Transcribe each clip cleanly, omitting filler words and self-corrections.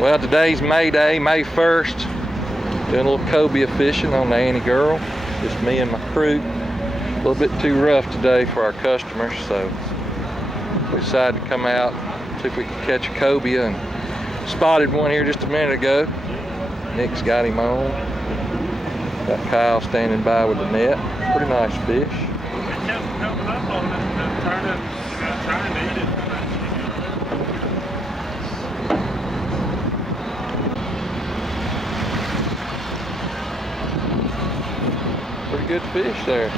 Well, today's May Day, May 1st. Doing a little cobia fishing on the Annie Girl. Just me and my crew. A little bit too rough today for our customers, so we decided to come out, see if we could catch a cobia, and spotted one here just a minute ago. Nick's got him on. Got Kyle standing by with the net. Pretty nice fish. Trying to eat it. Pretty good fish there.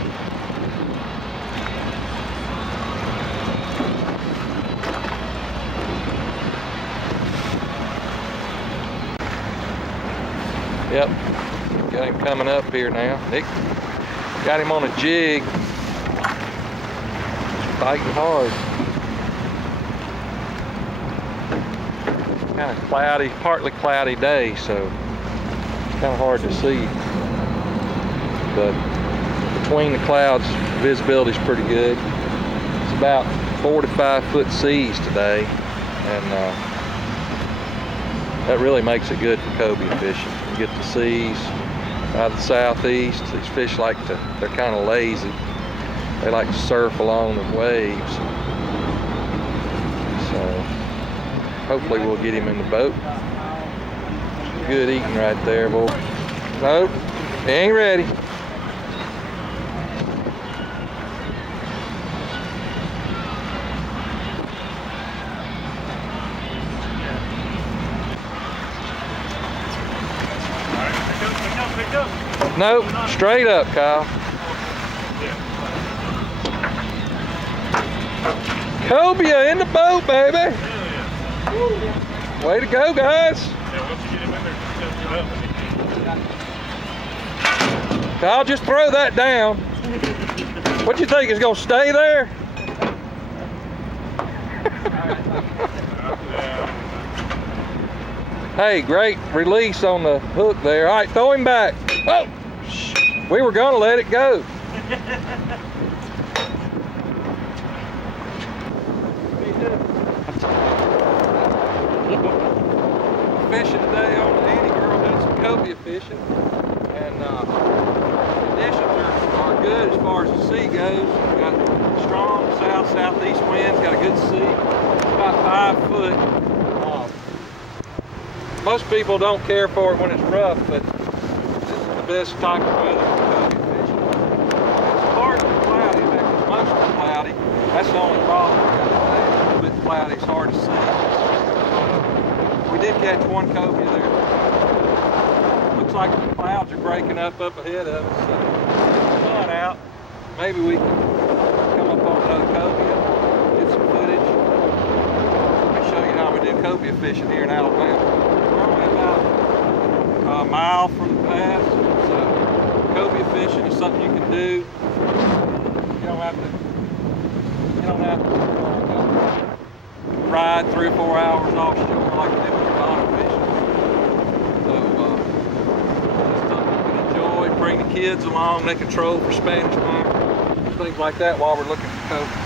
Yep, got him coming up here now. Nick got him on a jig. Biting hard. Kind of cloudy, partly cloudy day, so it's kind of hard to see. But between the clouds, visibility's pretty good. It's about 4 to 5 foot seas today, and that really makes it good for cobia fishing. You get the seas out of the southeast. These fish like to, they're kind of lazy. They like to surf along the waves. So hopefully we'll get him in the boat. Good eating right there, boy. Nope, he ain't ready. Nope, straight up, Kyle. Cobia in the boat, baby. Way to go, guys. Kyle, just throw that down. What you think, is gonna stay there? Hey, great release on the hook there. All right, throw him back. Oh, we were gonna let it go. Fishing today on the Annie Girl, doing some cobia fishing, and conditions are good as far as the sea goes. We've got strong south-southeast winds, got a good sea, about 5 foot. Most people don't care for it when it's rough, but this is the best type of weather for cobia fishing. It's partly cloudy, in fact it's mostly cloudy. That's the only problem we got today. It's a little bit cloudy, it's hard to see. We did catch one cobia there. Looks like the clouds are breaking up ahead of us, so it's sun out. Maybe we can come up on another cobia, get some footage. Let me show you how we do cobia fishing here in Alabama. A mile from the pass, so cobia fishing is something you can do. You don't have to ride 3 or 4 hours offshore like you do when you're bottom fishing. So it's something you can enjoy. Bring the kids along. They can troll for Spanish mire, things like that while we're looking for cobia.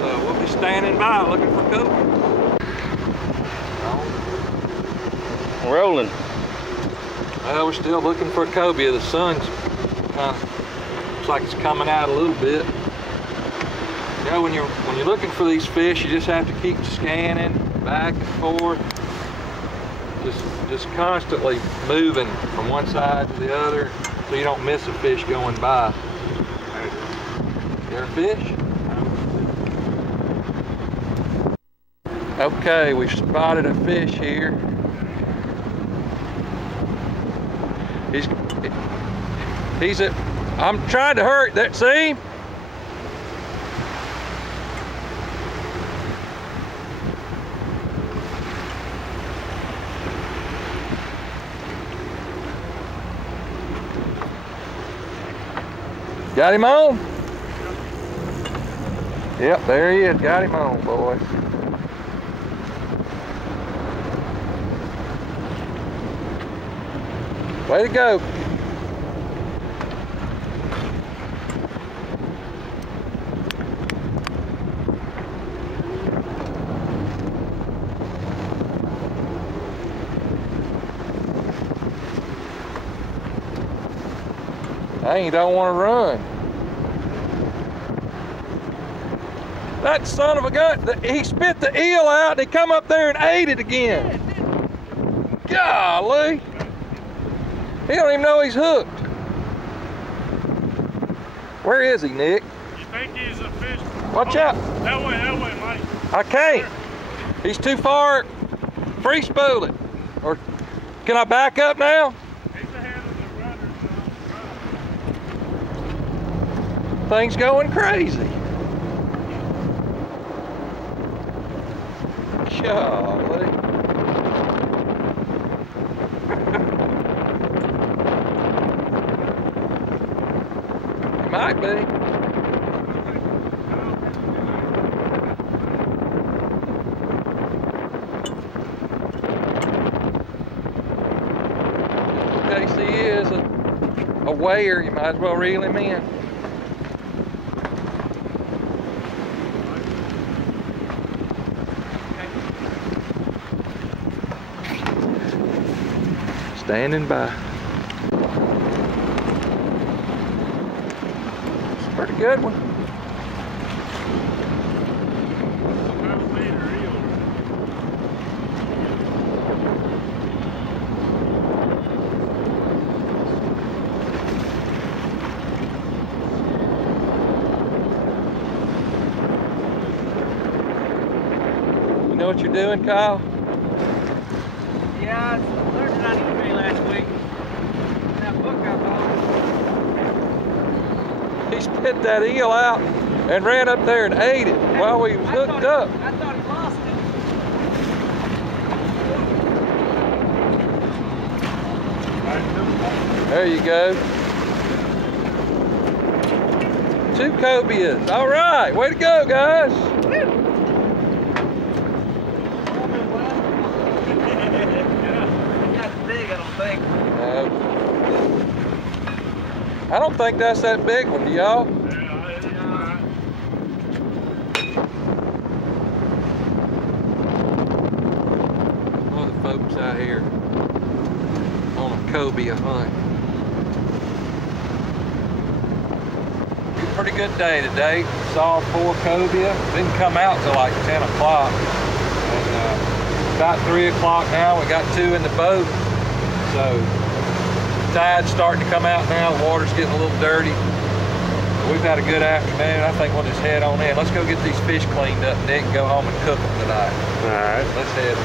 So we'll be standing by looking for cobia. Rolling. Well, we're still looking for a cobia. The sun's kind of looks like it's coming out a little bit. You know, when you're looking for these fish, you just have to keep scanning back and forth, just constantly moving from one side to the other, so you don't miss a fish going by. There a fish? Okay, we've spotted a fish here. He's at, I'm trying to hurt that, see? Got him on? Yep, there he is. Got him on, boys. Way to go. Dang, he don't want to run. That son of a gun, he spit the eel out and he come up there and ate it again. Golly. He don't even know he's hooked. Where is he, Nick? You think he's a fish? Watch out. That way, Mike. I can't. He's too far. Free spool it. Or can I back up now? He's ahead of the runner. Thing's going crazy. Golly. He might be. In case he is a weigher, you might as well reel him in. Standing by. It's a pretty good one. You know what you're doing, Kyle? Yeah, I learned it on eBay last week. That book I bought. He spit that eel out and ran up there and ate it while he was hooked up. I thought he lost it. There you go. 2 cobias. All right, way to go, guys. I don't think that's that big one, do y'all? All the folks out here on a cobia hunt. Pretty good day today. Saw 4 cobia. Didn't come out till like 10 o'clock. And about 3 o'clock now, we got 2 in the boat. So tide's starting to come out now. The water's getting a little dirty. We've had a good afternoon. I think we'll just head on in. Let's go get these fish cleaned up, Nick, and go home and cook them tonight. All right. Let's head on.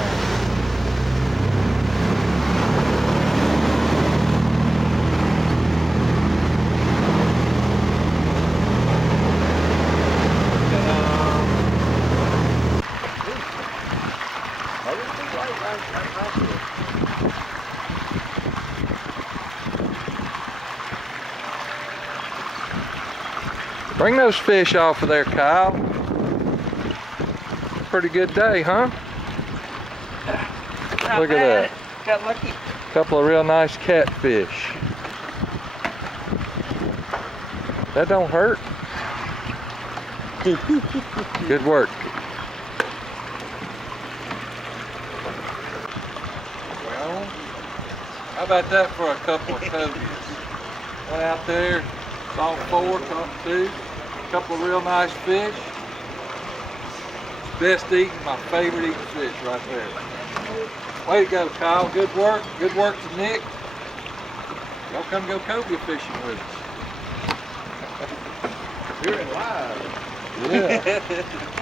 Bring those fish off of there, Kyle. Pretty good day, huh? Look at that. Got lucky. Couple of real nice catfish. That don't hurt. Good work. Well, how about that for a couple of cobias? Went out there, saw 4, caught 2. Couple of real nice fish. Best eating, my favorite eating fish right there. Way to go, Kyle. Good work. Good work to Nick. Y'all come go cobia fishing with us. You're in live. Yeah.